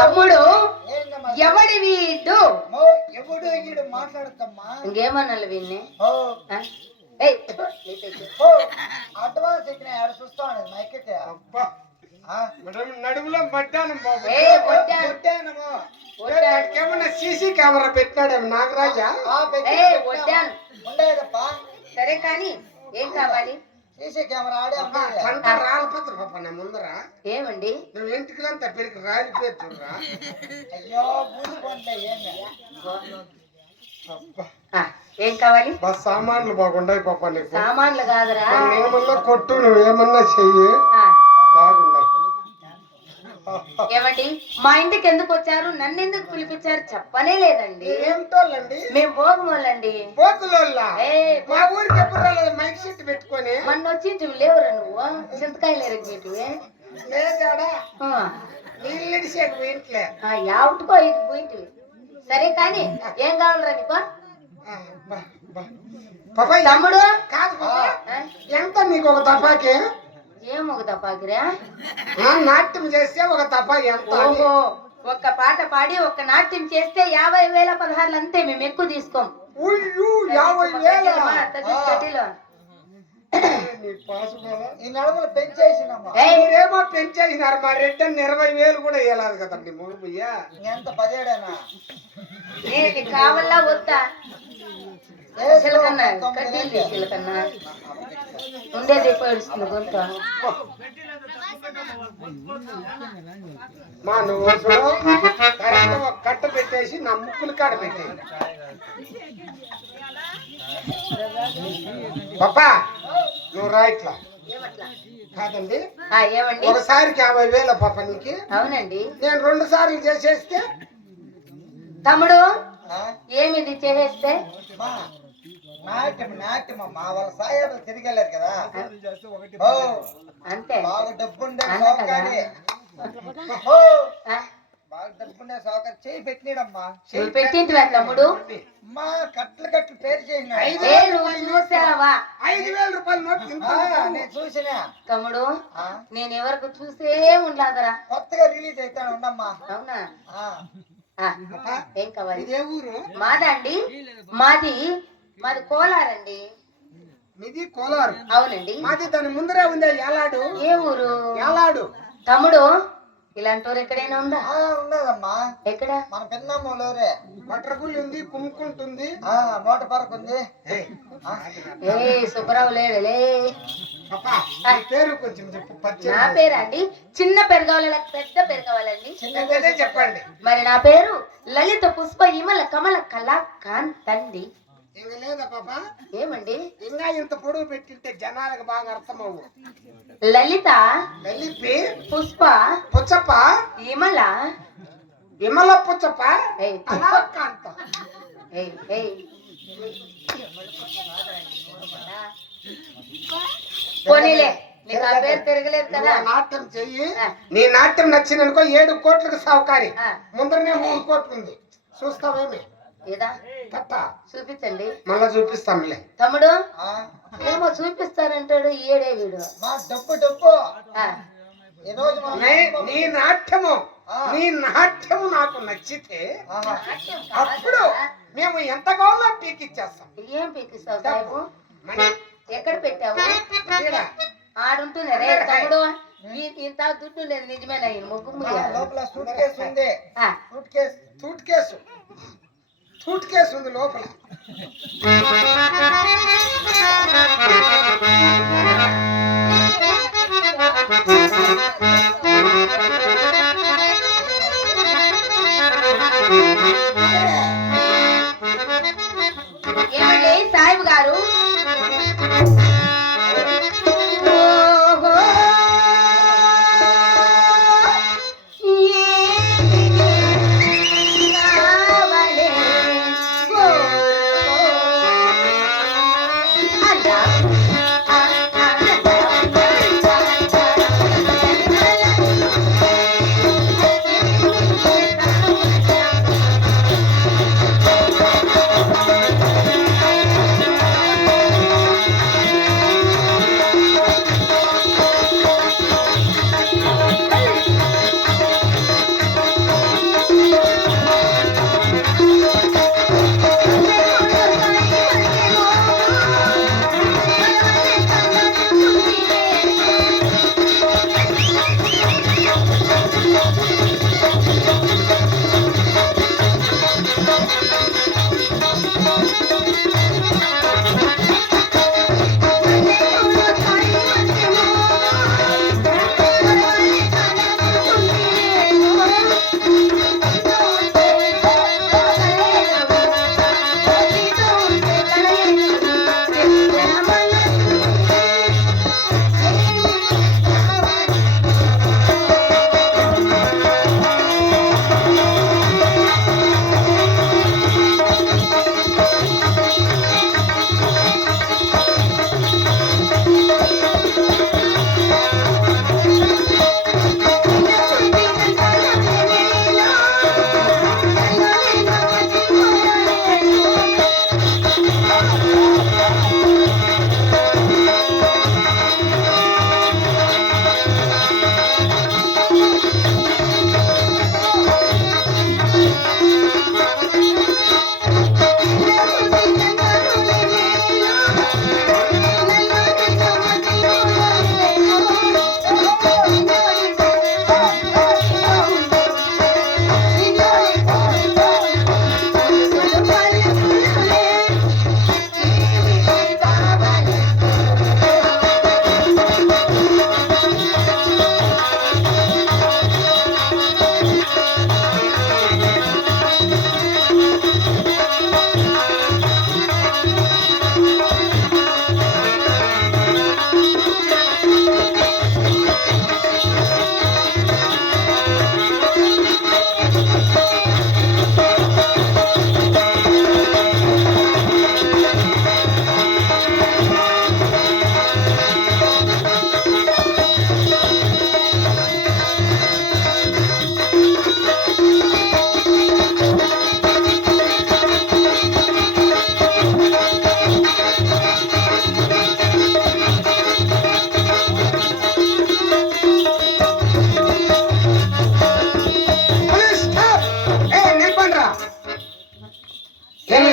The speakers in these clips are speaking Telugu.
తమ్ముడు ఎవడి వీడు ఎవడు వీడు మాట్లాడుతమ్మా ఇంకేమన్నాను వీడిని అడ్వాన్స్ ఎక్కిన ఆడ చూస్తాను మైకెట్ నడుములో పడ్డాను ఏమన్నా సీసీ కెమెరా పెట్టాడేమో నాగరాజా ఉండేదప్పా. సరే కానీ ఏం కావాలి? సీసీ కెమెరా ఆడే రాలిపోతుంది పాప నా ముందర. ఏమండి నువ్వు ఇంటికిలంతా పెరిగి రాలిపోయి చూడరా. అయ్యో పూసిపోండి ఏమి ఏం కావాలి? సామాన్లు బాగుండాయి పాప నీకు. సామాన్లు కాదురా, ఏమన్నా కొట్టు, నువ్వేమన్నా చెయ్యి బాగున్నాయి. ఏమండి మా ఇంటికి ఎందుకు వచ్చారు, నన్ను ఎందుకు పిలిపించారు చెప్పనే లేదండి. ఏమిటోళ్ళండి? మేము భోగమోళ్ళండి. పోతులోళ్ళ మా ఊరికి ఎప్పుడు రాలేదు మైక్ సెట్ పెట్టుకొని. మొన్న వచ్చి లేవురా నువ్వు చింతకాయలు ఎరగేటివి లేదాడా నీళ్ళు ఇడిసేకు ఇంట్లో యావట్టుకో ఇది పోయింటివి. సరే కానీ ఏం కావాలరా నీకు? తమ్ముడు కాదు ఎంత నీకు ఒక తపాకి? ఏం ఒక తపాకిరా? నాట్యం చేస్తే ఒక తపాకి ఎంత? ఓహో, ఒక్క పాట పాడి ఒక్క నాట్యం చేస్తే 50,000 16 అంతే, మేము ఎక్కువ తీసుకోం. 50,000 ఈ నడుములు పెంచేసినమ్మా. మీరేమో పెంచేసినారు, మా రెడ్డని 20,000 కూడా వేయలేదు కదండి. మూడుయ్యా ఎంత 17ఏనా? నేను కావాలా వద్దా? చిలకన్నా కడ్డీలు చిలకన్నా ఉండేది పోయిస్తుంది గొంతు. మా నువ్వు కట్ట పెట్టేసి నా ముక్కులు కాడ పెట్టేది పాపా. నువ్వు రా ఇట్లా కాదండి. ఏమండి ఒకసారికి 50,000 పాప నీకు? అవునండి. నేను 2 సార్లు చేసేస్తే? తమ్ముడు ఏమిది చేసేస్తే? నాట్యమమ్మా, వాళ్ళ సాయాబులు తిరిగెళ్ళారు కదా, అంతే. బాగా డబ్బుండే సౌకర్యం, బాగా డబ్బుండే సౌకర్యం చేయి పెట్టినమ్మా. పెట్టింటివా తమ్ముడు? మా కట్లు కట్లు పేరు చేసిన 5,000 రూపాయలు నోట్ నేను చూసినా. తమ్ముడు నేను ఎవరికి చూసే ఉండదురా, కొత్తగా రిలీజ్ అవుతాను ఉండమ్మా. అవునా? ఏం కావాలి? ఇదే ఊరు? మాదా అండి? మాది కోలారండి. మీది కోలారు? అవునండి. మాది దాని ముందరే ఉంది ఏలాడు. ఏ ఊరు? ఏలాడు. తమ్ముడు ఇలాంటి ఊరు ఎక్కడైనా ఉందా? ఉన్నదమ్మా. ఎక్కడ? మన పెన్నమ్మలోరే. బట్రగుళ్ళు ఉంది, కుమ్ముకుంటుంది, మోట పరకు ఉంది. ఏ సుబ్బరావు లేడులే. పేరు కొంచెం చెప్పు. నా పేరు అండి చిన్న పేరు కావాలి, పెద్ద పేరు కావాలండి? చిన్నదే చెప్పండి. మరి నా పేరు లలిత పుష్ప ఇమల కమల కళాకాంతండి. ఇంకా లేదా పాప? ఏమండి ఇంకా ఇంత పొడుగు పెట్టింటే జనాలకు బాగా అర్థమవు. లలిత, లలిపి, పుష్ప, పుచ్చప్ప, ఇమల, విమల పుచ్చప్ప, కళాకాంత. పోనీలే, నీకు ఆ పేరు తిరగలేదు కదా. నాట్యం చెయ్యి. నీ నాట్యం నచ్చిందనుకో 7 కోట్లకు సౌకారి. ముందరనే 3 కోట్లు ఉంది, చూస్తావేమి? ఏదా చూపించండి, మళ్ళా చూపిస్తాంలే. తమ్ముడు ఏమో చూపిస్తానంటాడు, ఏడే వీడు. మా డబ్బు డబ్బు నీ నాట్యము నాకు నచ్చితే అప్పుడు మేము ఎంత కావాలో పీకిచ్చేస్తాం. ఏం పీకిస్తావు సాహెబు? ఎక్కడ పెట్టావు? ఆడుంటుంది రే తమ్ముడు, ఇంత దుడ్డు లేదు నిజమేనా? ముగ్గు లోపల సూట్ కేసు ఉంది. సూట్ కేసు ఉంది లోపల. ఏమండి సాహెబ్ గారు?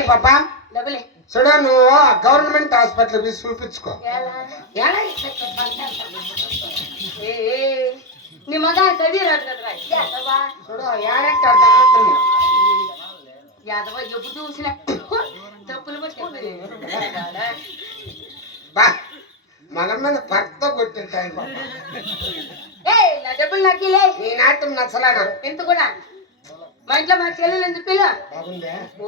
పాప డబ్బులే చూడ నువ్వు గవర్నమెంట్ హాస్పిటల్ పోయి చూపించుకో. ఎలా ఎలా? ఏ నీ మగ చదివి రాదు కదరా యాదవా చూడు ఏడంటే అర్థమవుతుంది. యాదవా ఎప్పుడు చూసినా తప్పులు పట్టి బా మన మీద పట్ట కొట్టింటాయి పాప. ఏ నా డబ్బులు నాకిలే నీ నాట్యం నచ్చలేనా? ఎంత కూడా మా ఇంట్లో మా చెల్లెలు ఎందుకు పిల్ల బాగుందే. ఓ,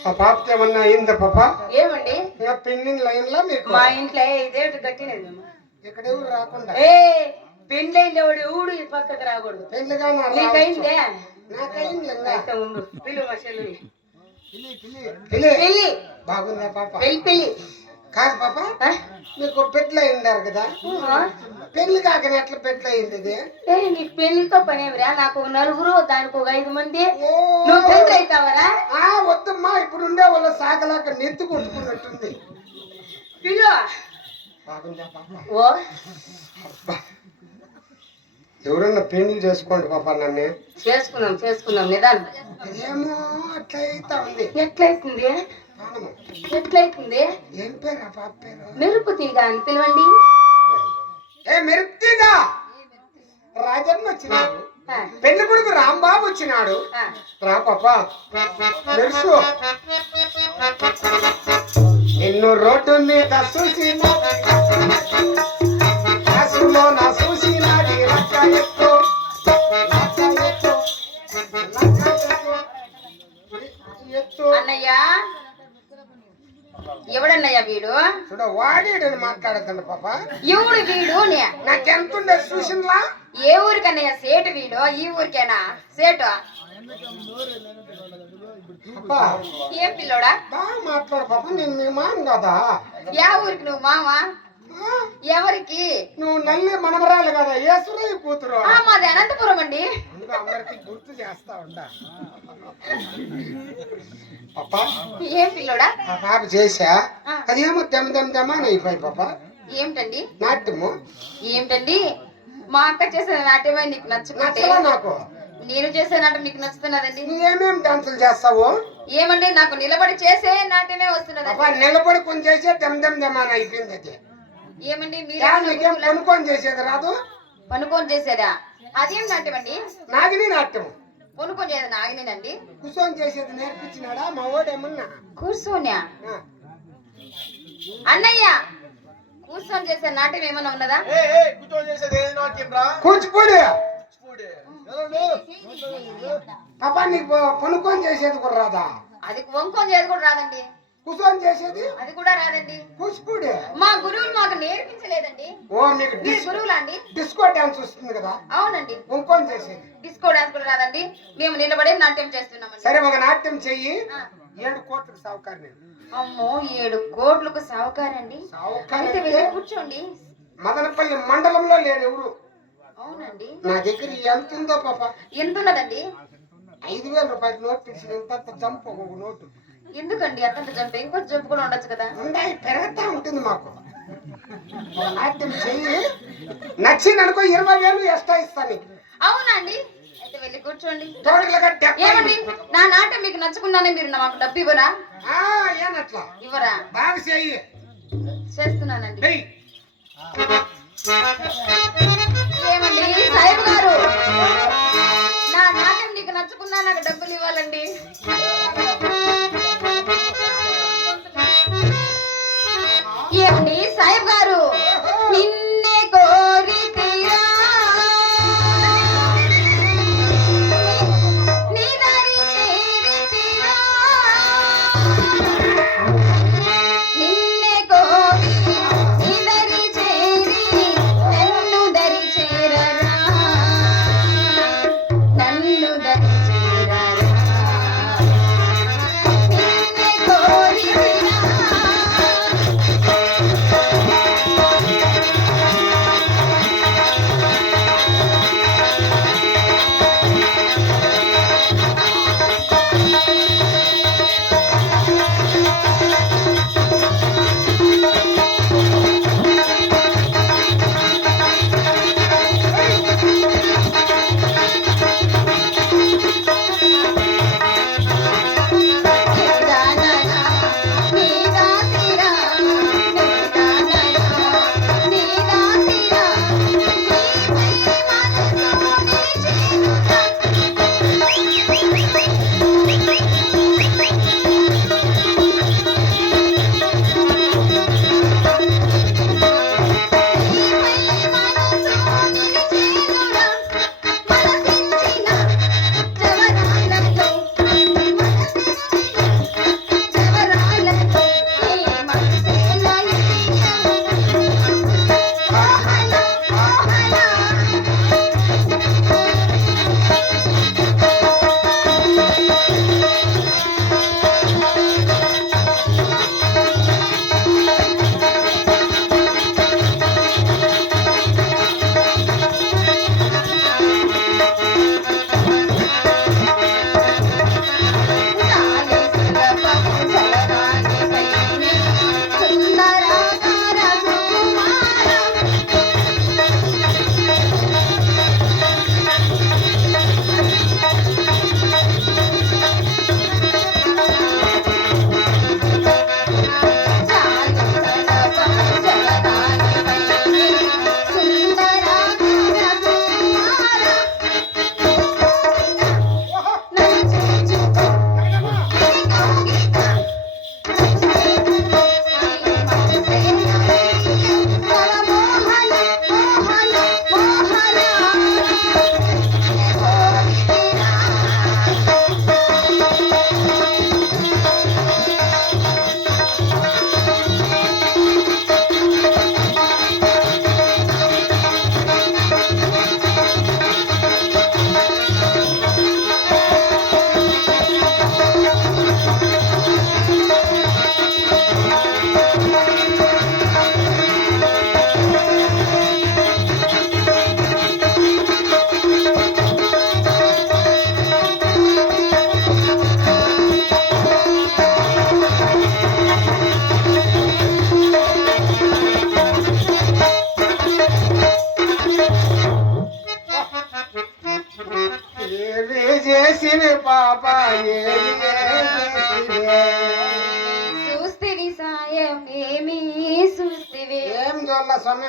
ఆ పాపకి ఏమన్నా అయిందా పాప? ఏమండి ఇంకా పెండింగ్ లైన్ లో మీకు మా ఇంట్లో ఇదేమిటి కట్టినది మేము ఇక్కడ ఎవరు రాకుండా ఏ పెళ్ళైంది ఎవడు ఎవడు ఈ పక్కకు రాకూడదు పెళ్లిగా నీకైందే నాకైంది అయితే ఉండు పిల్లు మా చెల్లి పెళ్లి పెళ్ళి బాగుందా పాప? పెళ్ళి పెళ్ళి కాదు పాప ఆ? మీకు పెట్లు అయిండారు కదా, ఆ? పెళ్లి కాకనే ఎట్లా పెట్లు అయింది ఇది? ఏ నీకు పెళ్లితో పని ఏమిరా నాకు ఒక నలుగురు దానికి ఒక 5 మంది ఓ, నువ్వు పెళ్ళి అవుతావరా వద్దమ్మా ఇప్పుడు ఉండే వాళ్ళ సాగలాక నెత్తి కొట్టుకున్నట్టుంది. పిల్లు బాగుందా పాప? ఓ అబ్బా. ఎవరన్నా పెళ్లి చేసుకోండి పాప నన్ను. చేసుకున్నాం నిదానం ఏమో అట్లా అయితా ఉంది. ఎట్లయితుంది ప్రాణము. ఎట్లయితుంది ఏం పేరు ఆ పాప పేరు? మెరుపు తీగ అని పిలవండి ఏ మెరుపుగా రాజన్న వచ్చినాడు, ఆ, పెళ్లి కొడుకు రాంబాబు వచ్చినాడు. ఆ. రా పాప మెరుసు. నిన్ను రోడ్డు మీద చూసిన కాసులో నా చూసినది లక్క ఎక్కు, లక్క ఎక్కు, లక్క ఎత్తు. అన్నయ్య ఎవడన్నయ్య వీడు చూడ వాడేడని మాట్లాడతాను పాప. ఎవడు వీడు నే నాకెంతుండే చూసినలా? ఏ ఊరికన్నయ్య సేటు వీడు ఈ ఊరికేనా సేటు పాప ఏం పిల్లోడా బాగా మాట్లాడు పాప, నేను మీ మామ కదా. యా ఊరికి నువ్వు మామ ఆ, ఎవరికి నువ్వు నల్లి మనమరాలు కదా, ఏసురయ్య కూతురు. మాది అనంతపురం అండి అందుకు అందరికి గుర్తు చేస్తా ఉంటా. పాప ఏం పిల్లోడా ఆ పాప చేసా ఆ. అదేమో దెమ్మ అని అయిపోయి పాప. ఏమిటండి నాట్యము ఏమిటండి మా అక్క చేసే నాట్యమే నీకు నచ్చుకుంటే నచ్చలా నాకు. నేను చేసే నాట్యం నీకు నచ్చుతున్నదండి నువ్వేమేం డాన్సులు చేస్తావు ఏమండి నాకు నిలబడి చేసే నాట్యమే పాప? వస్తున్నదండి నిలబడి కొంచెం చేసే దెమ్మ అని అయిపోయింది అది. ఏమండి నీకేం మీరు కొనుక్కొని చేసేది రాదు? పనుకొని చేసేదా అదేం నాట్యం అండి నాగిని నాట్యము కొనుక్కొని చేసేది నాగినేనండి కూర్చొని చేసేది నేర్పించినాడా మా ఓడేమన్నా? కూర్చోన్యా ఆ. అన్నయ్య కూర్చొని చేసే నాట్యం ఏమన్నా ఉన్నదా కూచిపూడి పాప నీకు పనుకొని చేసేది కూడా రాదా? అది వంకొని చేసేది కూడా రాదండి కూర్చొని చేసేది అది కూడా రాదండి కూచిపూడి. మా గురువులు మాకు నేర్పించలేదండి ఓ నీకు మీరు గురువులా అండి డిస్కో డాన్స్ వస్తుంది కదా, అవునండి ఇంకొని చేసేది. డిస్కో డాన్స్ కూడా రాదండి మేము నిలబడి నాట్యం చేస్తున్నామండి సరే ఒక నాట్యం చెయ్యి. ఆ. 7 కోట్లకు సావుకారు నేను. అమ్మో 7 కోట్లకు సావుకారండి సావుకారు అయితే అంటే వెళ్ళి కూర్చోండి మదనపల్లి మండలంలో లేని ఎవరు. అవునండి నా దగ్గర ఎంత ఉందో పాప? ఎంత ఉన్నదండి 5,000 రూపాయల నోట్ తీసి ఎంత జంప్ ఒక నోటు ఎందుకండి అంతంత జంప్ ఇంకొంచెం జంప్ కూడా ఉండొచ్చు కదా ఉండాయి, పెరుగుతా ఉంటుంది మాకు. ఒక నాట్యం చెయ్యి, నచ్చింది అనుకో 20,000 ఎక్స్ట్రా ఇస్తాను నీకు. అవునా అండి అయితే వెళ్ళి కూర్చోండి టోటల్ గా 70. ఏమండి నా నాట్యం మీకు నచ్చుకున్నానే మీరు మాకు డబ్బు ఇవ్వరా ఏనట్లా ఇవ్వరా బాగా చెయ్యి. చేస్తున్నానండి ఏయ్, ఏమండి సాయిబు గారు నా నాట్యం నీకు నచ్చుకున్నా నాకు డబ్బులు ఇవ్వాలండి ఏమండి సాయిబు గారు నిన్నే కోరితిరా నీ దారి చేరితిరా నిన్నే కోరి నీ దరి చేరి నన్ను దరి చేరి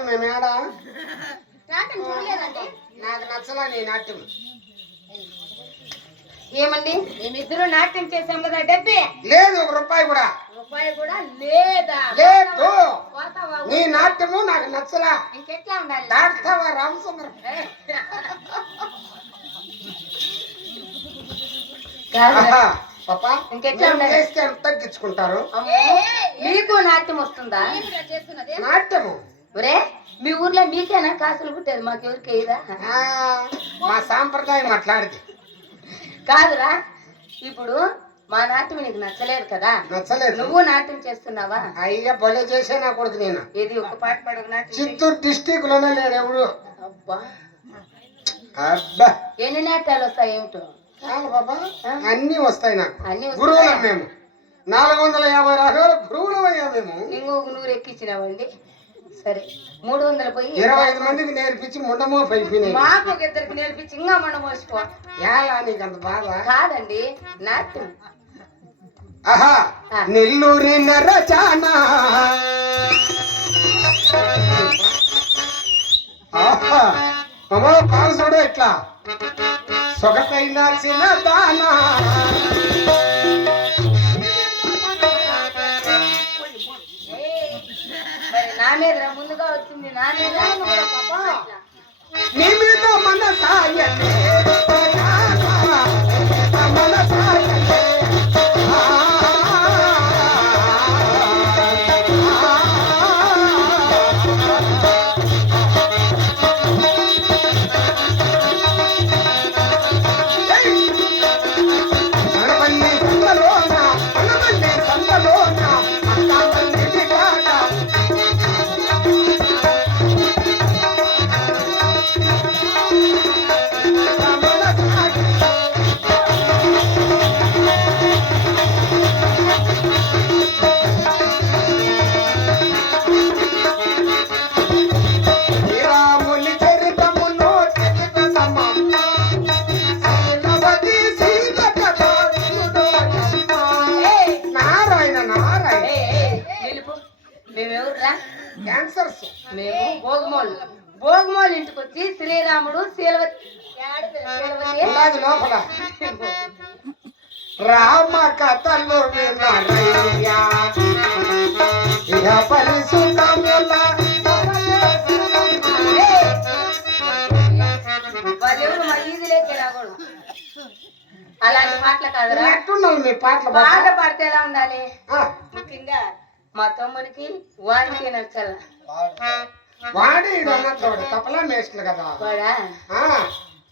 మేము ఏడా నాట్యం చూడలేదండి. నాకు నచ్చలా నీ నాట్యం. ఏమండి మేమిద్దరు నాట్యం చేసాం కదా, డబ్బే లేదు, 1 రూపాయి కూడా రూపాయి కూడా లేదా? లేదు. పోతావా? నీ నాట్యము నాకు నచ్చలా. ఇంకెట్లా ఉండాలి? దాటుతావా రామచంద్ర? కాదు. పాపా ఇంకెట్లా మేము ఉండాలి? చేస్తే ఎంత తగ్గించుకుంటారు? అమ్మో, మీకు నాట్యం వస్తుందా? నాట్యము ఒరే మీ ఊర్లో మీకేనా కాసులు పుట్టేది, మాకెవరికి వేయదా? ఆ, మా సాంప్రదాయం మాట్లాడితే కాదురా, ఇప్పుడు మా నాట్యం నీకు నచ్చలేదు కదా, నచ్చలేదు. నువ్వు నాట్యం చేస్తున్నావా? అయ్యా భలే చేసే నా కొడుకు నేను. ఇది ఒక పాట పాడు, ఒక నాట్యం చెయ్యి. చిత్తూరు డిస్టిక్ లోనే లేడు ఎవడు. అబ్బా, అబ్బా ఎన్ని నాట్యాలు వస్తాయి ఏమిటో? చాలు బాబా, అన్ని వస్తాయి నాకు. అన్ని వస్తాయా? గురువులం మేము. 450 రకాల గురువులం అయ్యా మేము. ఇంకొక 100 ఎక్కించినావండి. సరే 300 పోయి 25 మందికి నేర్పించి ముండమో పైపోయినాయి. మాకు ఒక ఇద్దరికి నేర్పించి ఇంకా మనం మోసిపో. ఎలా నీకు అంత బాధ? కాదండి, నాట్యం. ఆహా, నెల్లూరి నరచానా. ఆహా, అమ్మో బాగా చూడు ఇట్లా సొగతైన చిన్నదానా. మరి నా మీద ముందుగా వచ్చింది, నా మీద నీ మీద మన సాయనే మన సాయనే. మనవల్లి సంతలోన మనవల్లి సంతలోన అన్నామల్లి కాట. శ్రీరాముని చరితమును చరితమమ్మ శీలవతి సీత కథ వినుడోయమ్మ. నారాయణ నారాయణ. నిలుపు. మేమెవరురా? క్యాన్సర్స్. మేము భోగమోళ్ళు. భోగమోళ్ళు ఇంటికి వచ్చి శ్రీరాముడు శీలవతి ఉన్నది లోపల రామ కథలు వినరయ్యా ఇహ పరిశుద్ధముల. వాళ్ళెవరు మా ఈదిలేకే రాకూడదు. అలాంటి పాటలు కాదురా. ఎట్టున్నావు మీ పాటలు పాట పాడితే ఎలా ఉండాలి? ఆ, ముఖ్యంగా మా తమ్మునికి వానికి నచ్చాల. వాడి అన్నతోడు తపలా మేస్టులు కదా. వాడా? ఆ,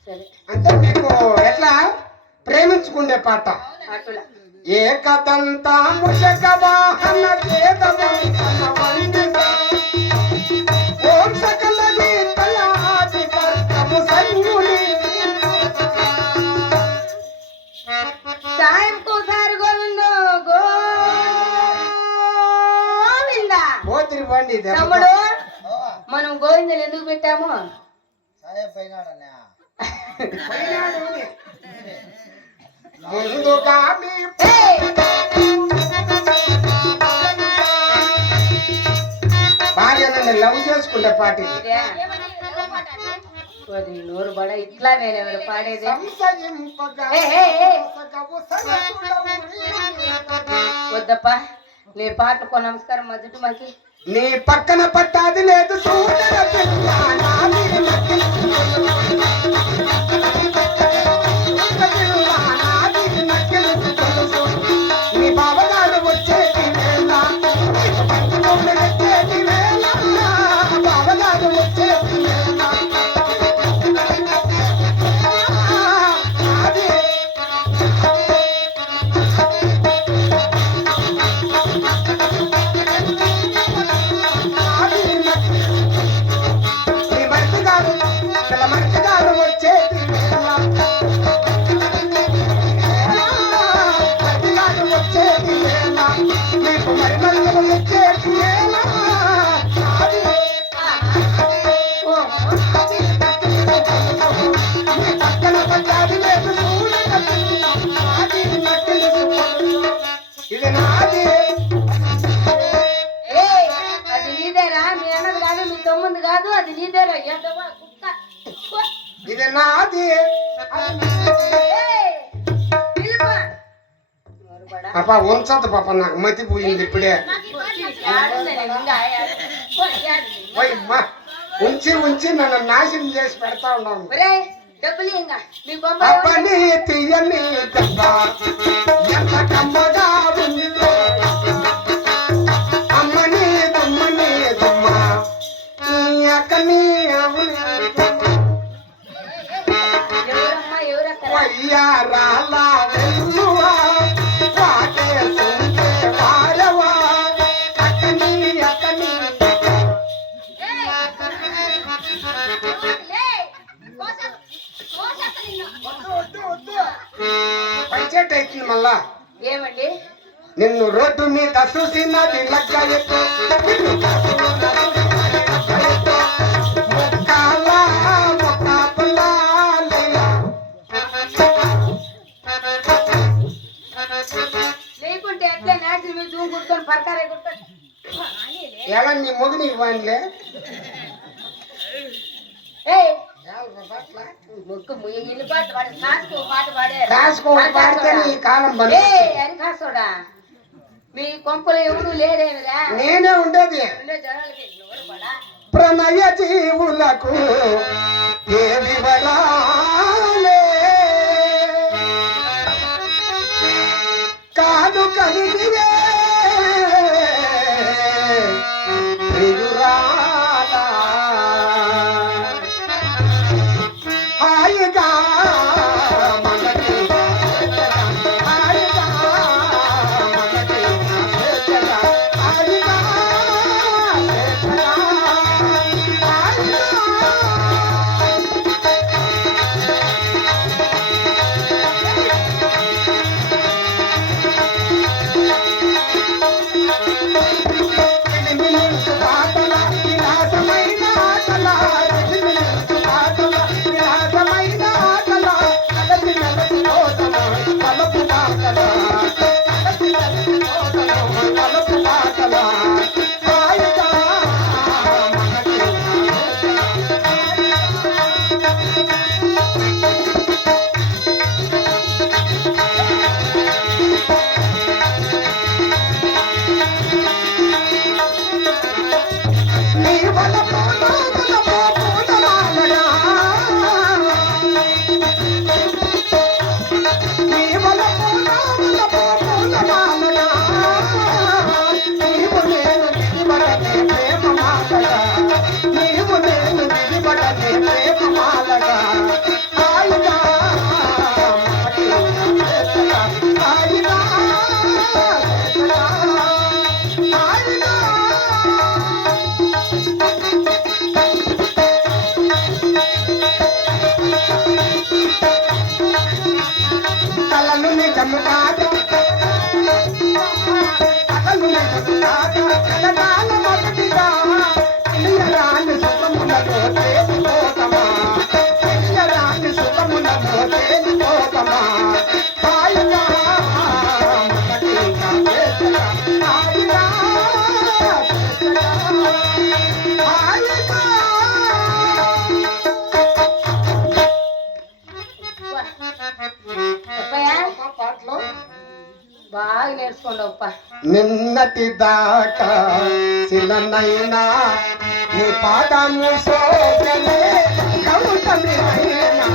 సరే అంటే మీకు ఎట్లా ప్రేమించుకుండే పాట. అటులా ఏకదంత ముషక వాహన వేదవంతన వందిత ఓం సకల గీతలాది తర్కము సన్యుని. సాయంకు సారి గోవిందో గోవింద. పోతిరి బండి తమ్ముడు, మనం గోవిందలు ఎందుకు పెట్టాము? సాయం పోయినాడన్నా. ముందుగా మీ ఏయ్! భార్యను లవ్ చేసుకుంటే పాట ఇది. ఇదే. ఓరి నోరు బడ ఇట్లా వేరేవారు పాడేది. సంశయింపగా సగవు సరసుడవురి. వద్దప్పా, నీ పాటకు నమస్కారం మధ్యటు మాకి. నీ పక్కన పట్టాది లేదు చూడర పిల్ల నాది నకిలి. నీ బావగారు వచ్చేటి వేళ వచ్చేటి వేళ బావగారు వచ్చేటి వేళ అది. నీ భర్త గారు పిల్ల ఇది నాది. ఏయ్, పిలుపు. ఎవరు బడా? పాప ఉంచదు పాప, నాకు మతి పోయింది ఇప్పుడే. ఆడుంది ఇంకా, పోయి అమ్మా, ఉంచి ఉంచి నన్ను నాశనం చేసి పెడతా ఉన్నాను. ఒరేయ్, డబ్బులు ఇంకా మీ బొమ్మ అప్పని తీయని దెబ్బ ఎంత కమ్మగా ఉందో, అమ్మని దమ్మని దమ్మ ఈ అక్కని ఎవరమ్మా ఎవరక్కడ? వయ్యారాల వెల్లువా వాటేసుంటే వారవా అక్కని అక్కని పంచేట్ అవుతుంది మళ్ళా. ఏమండి? నిన్ను రోడ్డు మీద చూసినది లగ్గ ఎత్తు, ముక్కాల ముక్కాపుల లీల. లేకుంటే ఎట్లా నాటి మీద జూమ్ కుట్టుకొని పరకారే కుట్టుకొని ఎలా నీ మొగుని ఇవ్వండిలే. ఏయ్ ముక్కు ఇల్లు పాట పాడు, నాచుకో పాట పాడే రాసుకోవడం పాడితే నీ కాలం ఏ బండి. అని కాసోడా మీ కొంపలు ఎవరు లేదేమిరా? నేనే ఉండేది. ఉండే జనాలకి ఎవరు పడా? ప్రణయ జీవులకు ఏ వివరాలే కాదు కలిగివే ప్రియురాలా. హాయిగా మనకి హాయిగా మనకి స్వేచ్ఛగా, హాయిగా స్వేచ్ఛగా, హాయిగా. ఎనిమిది పాటల విలాసమైన ఆటల, ఎనిమిది పాటల విలాసమైన ఆటల, అలసి నలసి కోసము పలుపు పాటల, అలసి నలసి కోసము పలుపు పాటల. హాయిగా మనకి నీ వలపు నా వలపు పూలమాలగా, నీ వలపు నా వలపు పూలమాలగా, నీవు నేను విడివడనే ప్రేమమాలగా, నీవు నేను విడివడనే ప్రేమమాలగా. హాయిగా మనకి స్వేచ్ఛగా, హాయిగా స్వేచ్ఛగా, హాయిగా. కలలు నిజము కాదు, కలలు నిజము కాదు, కలగాల మొదటిగా తెలియరాని సుఖములలో తేలిపోతమా, తెలియరాని సుఖములలో తేలిపోతమా. హాయిగా మనకి స్వేచ్ఛగా, హాయిగా స్వేచ్ఛగా, హాయిగా. అప్పయ్యా పాటలో బాగా నేర్చుకోండి అప్ప. నిన్నటి దాకా శిలనైనా నీ పాదము సోదలే గౌతమినైనా,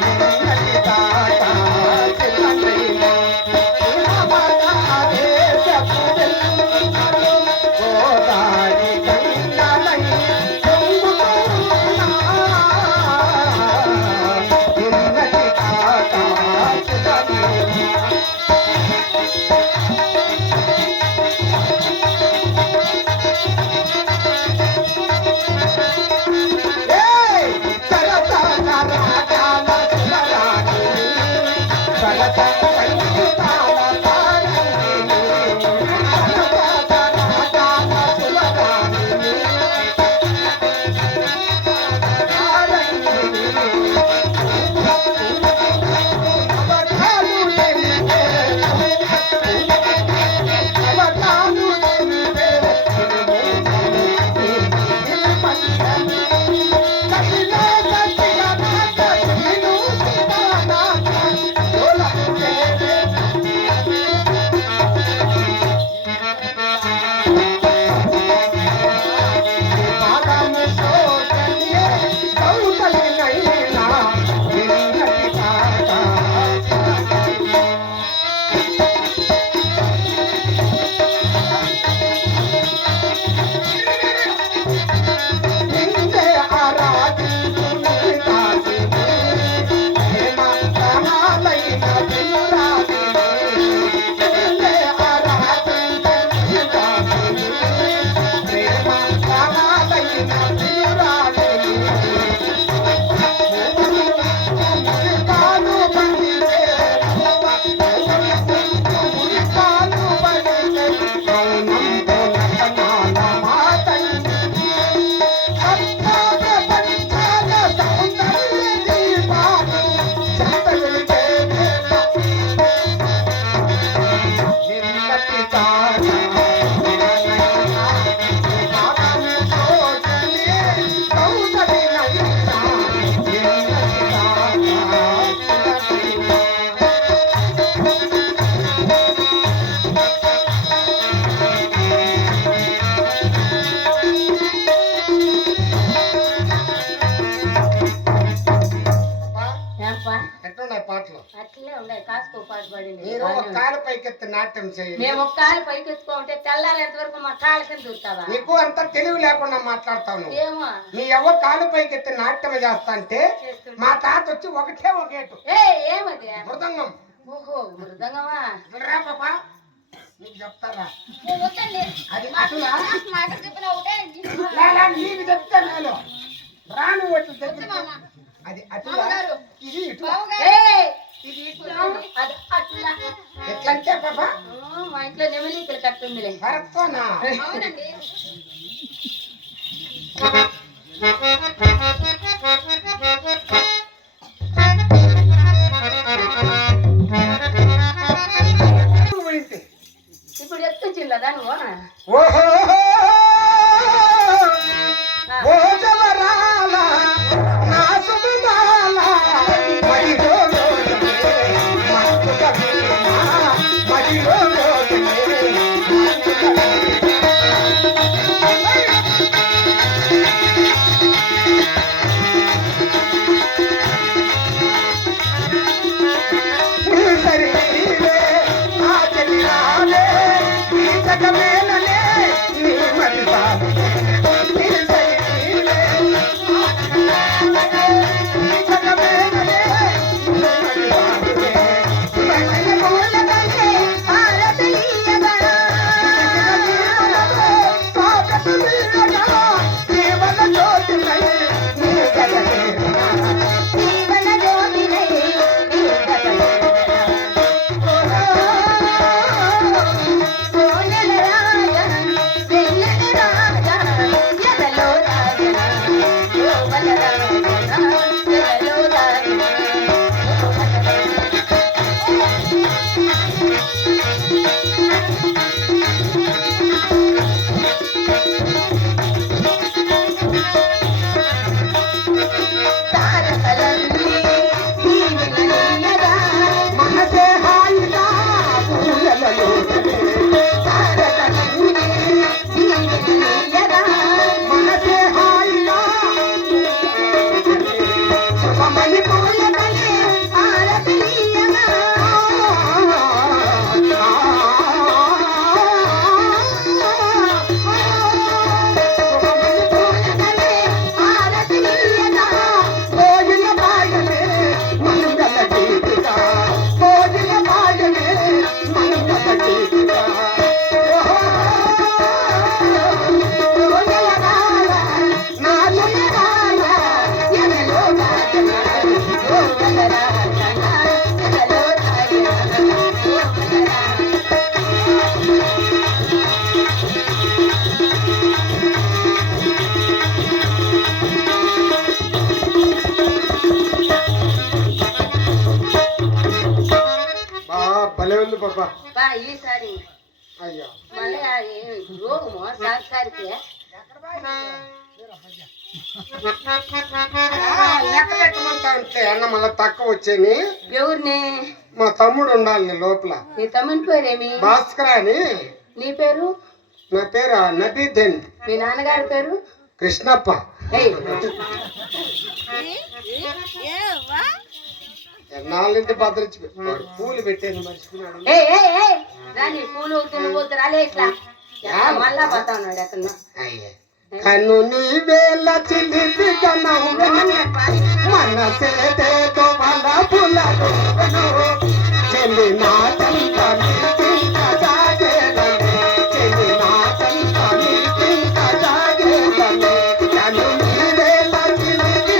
నిన్నటి దాకా శిలనైనా శిలమగారే చెప్పుదెల్లు గోదారి గంగలై పొంగుతున్నా. నిన్నటి దాకా శిలనైనా ఏయ్! ఎట్లున్నాయి పాటలు? అట్లే ఉన్నాయి, కాసుకో పాట పడింది. మీరు ఒక కాలు పైకెత్తి నాట్యం చేయండి. మేము ఒక కాలు పైకి ఎత్తుకుంటే తెల్లారేంత వరకు మా కాళ్ళ కింద దూరుతావా? నీకు అంత తెలివి లేకుండా మాట్లాడతావు. ఏమో నీ ఎవరు కాలు పైకెత్తి నాట్యం చేస్తా అంటే మా తాత వచ్చి ఒకటే ఒకేటు ఏమది మృదంగం. ఓహో మృదంగమా? రా పాపా, నీకు చెప్తారా అది అటులా నీకు చెప్తా నేను రాను వచ్చి అది అటులా ఇది ఇటులా. ఇది ఇట్లా, అది అట్లా. ఎట్లంటే పాపా మా ఇంట్లో నెమలి ఇక్కడ కట్టుందిలే. కరెక్టోనా? అవునండి. ఇప్పుడు ఎత్తుచిల్లదా నువ్వు? ఓహో ఓ జవరాల నా సుమనాల మదిలో ఈసారి అయ్యో మళ్ళీ రోగము సారికి లెక్క పెట్టమంటా అంటే అన్న మళ్ళీ తక్కువ వచ్చేని. ఎవరిని? మా తమ్ముడు ఉండాలి లోపల. నీ తమ్ముని పేరేమి? భాస్కర్ అని. నీ పేరు? నా పేరు నబీదెన్. మీ నాన్నగారి పేరు? కృష్ణప్ప. నాలుగింటి భద్రించి పూలు పెట్టేది మర్చిపోయినాడు. రాని పూలు తినబోతు రాలే ఇట్లా మళ్ళా పోతా ఉన్నాడు అతను. కన్ను నీ వేళ చిలిపి మనసేతో బల పుల చెల్లి నా చంత చెల్లి నా చంత కన్ను నీ వేళ చిలిపి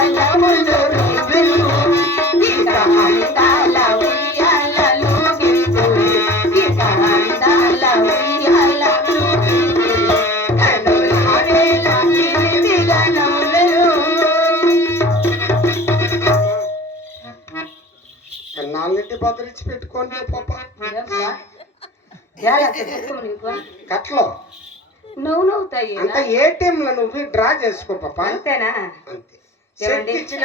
ఉయ్యాలములు ఊగెను. ఇక అందాల ఉయ్యాలలు ఊగెను. ఇక అందాల ఉయ్యాలలు ఊగెను. కనులాడేల కిలిబిల నవ్వెను. నాలుగింటి బదులిచ్చి పెట్టుకోండి పాప. కట్లో నువ్వు నవ్వుతాయి అంత ATM లో నువ్వు డ్రా చేసుకో పాప. అంతేనా? అంతే. ఏమండి శక్తి ఇచ్చిన.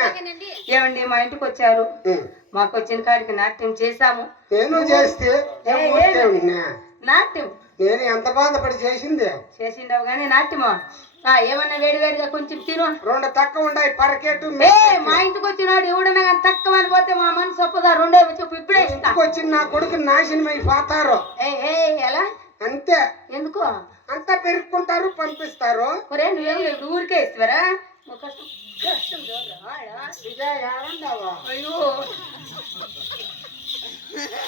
ఏమండి మా ఇంటికి వచ్చారు, ఉం. మాకు వచ్చిన కాడికి నాట్యం చేశాము. నేను చేస్తే ఏ, ఊరికే ఏ, ఉన్నా. నాట్యం నేను ఎంత బాధపడి చేసిందే. చేసిండవు కానీ నాట్యమా? ఏమన్నా వేడి వేడిగా కొంచెం తిను. 2 తక్కువ ఉండాయి పరకెట్టు. ఏ మా ఇంటికి వచ్చినాడు ఎవడన్నా కానీ తక్కువ అని పోతే మా మనసు ఒప్పదా. 2 చెప్పు ఇప్పుడే ఇస్తా. వచ్చి నా కొడుకు నాశనం అయిపోతారు. ఏ ఎలా? అంతే. ఎందుకు అంతా పెరుక్కుంటారు పంపిస్తారు. ఒరే నువ్వేం లేదు ఊరికే ఇస్తావరా? అయ్యో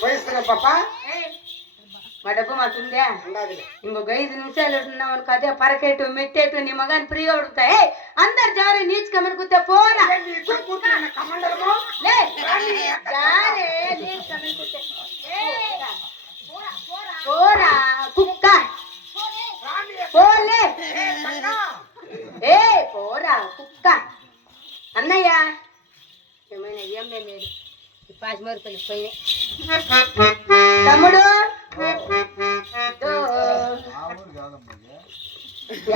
వయసుగా పాప మా డబ్బు మాకుందే. ఉండాలి. ఇంకొక 5 నిమిషాలు ఉన్నాం అనుకో అదే పరకెట్టు మెట్టేట్టు నీ మగాని ఫ్రీగా ఉడుకుతాయి. అందరు జారే నీచు కమని కూర్చో పోరా. కమండలము లే జారే నీచు కమని కూర్చో. పోరా కుక్క పోలే. ఏ పోరా కుక్క. అన్నయ్య ఏమైనా ఏం లేదు పాచిమరుపల్లి పోయినాయి. తమ్ముడు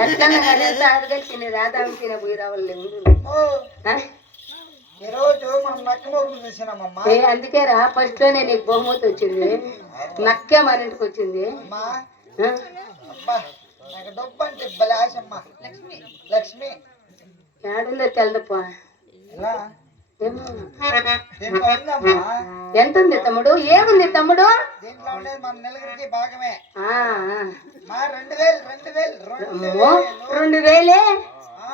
ఎట్లా అడగచ్చింది రాధాం తిన పోయి రావాలి. ఈరోజు మనం నక్కమూరు చూసినామమ్మా. అందుకే రా ఫస్ట్ లోనే నీకు బహుమతి వచ్చింది. నక్కే మన ఇంటికి వచ్చింది. అమ్మా అబ్బా నాకు డబ్బు అంటే భలే ఆశమ్మా. లక్ష్మి ఏడుందో తెలదప్ప. ఇలా ఏమో దీంట్లో ఉందమ్మా. ఎంత ఉంది తమ్ముడు? ఏముంది తమ్ముడు? దీంట్లో ఉండేది మన నెలగరికి భాగమే. ఆ, ఆ. మా 2000 అమ్మో, 2000. ఆ,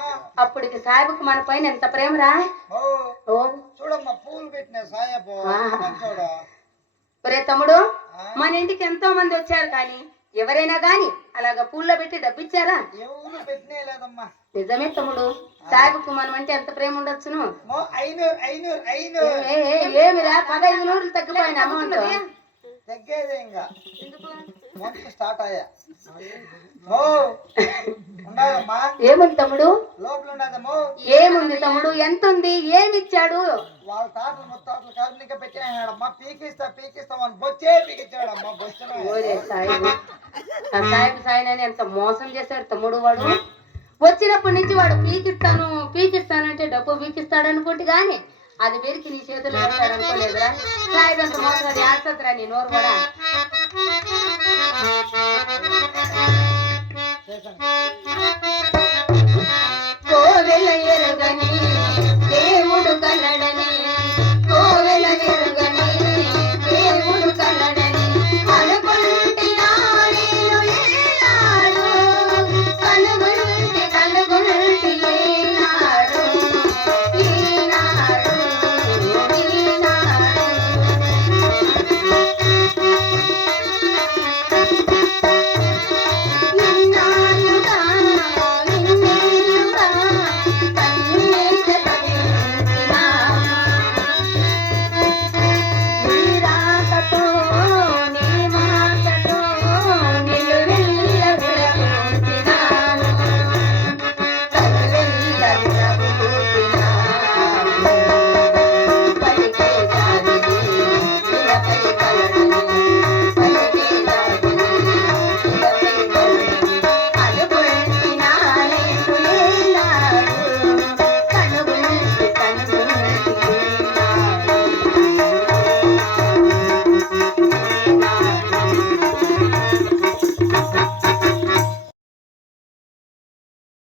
అప్పటికి సాయిబుకి మన పైన ఎంత ప్రేమరా. ఓ ఓ చూడమ్మా పూలు పెట్టిన సాయబు చూడు. ఒరే తమ్ముడు మన ఇంటికి ఎంతో మంది వచ్చారు కానీ ఎవరైనా గాని అలాగా పూల్లో పెట్టి డబ్బిచ్చారా? ఎవరు పెట్టినే లేదమ్మా. నిజమే తమ్ముడు. సాయిబుకు మనం అంటే ఎంత ప్రేమ ఉండొచ్చును. 500 ఏమిరా 15 తగ్గిపోయిన అమౌంట్ తగ్గేదే ఇంకా మొత్తం స్టార్ట్ అయ్యా. ఓ ఉండదమ్మా. ఏముంది తమ్ముడు? లోపల ఉండదమ్మో. ఏముంది తమ్ముడు? ఎంత ఉంది? ఏమిచ్చాడు? వాళ్ళ తాతలు ముత్తాతలు కర్ణిక పెట్టాడమ్మా. పీకిస్తామని బొచ్చే పీకిచ్చాడమ్మా. ఓరే సాయిబు, ఆ సాయిబు సాయినని ఎంత మోసం చేశాడు తమ్ముడు. వాడు వచ్చినప్పటి నుంచి వాడు పీకిస్తానంటే డబ్బు పీకిస్తాడు అనుకుంటే గాని అది పెరికి నీ చేతులు పెడతాడు అనుకోలేదురా. సాయిబు అంత మోసం అది ఆడుతుందిరా నీ నోరు కూడా. చేశాను.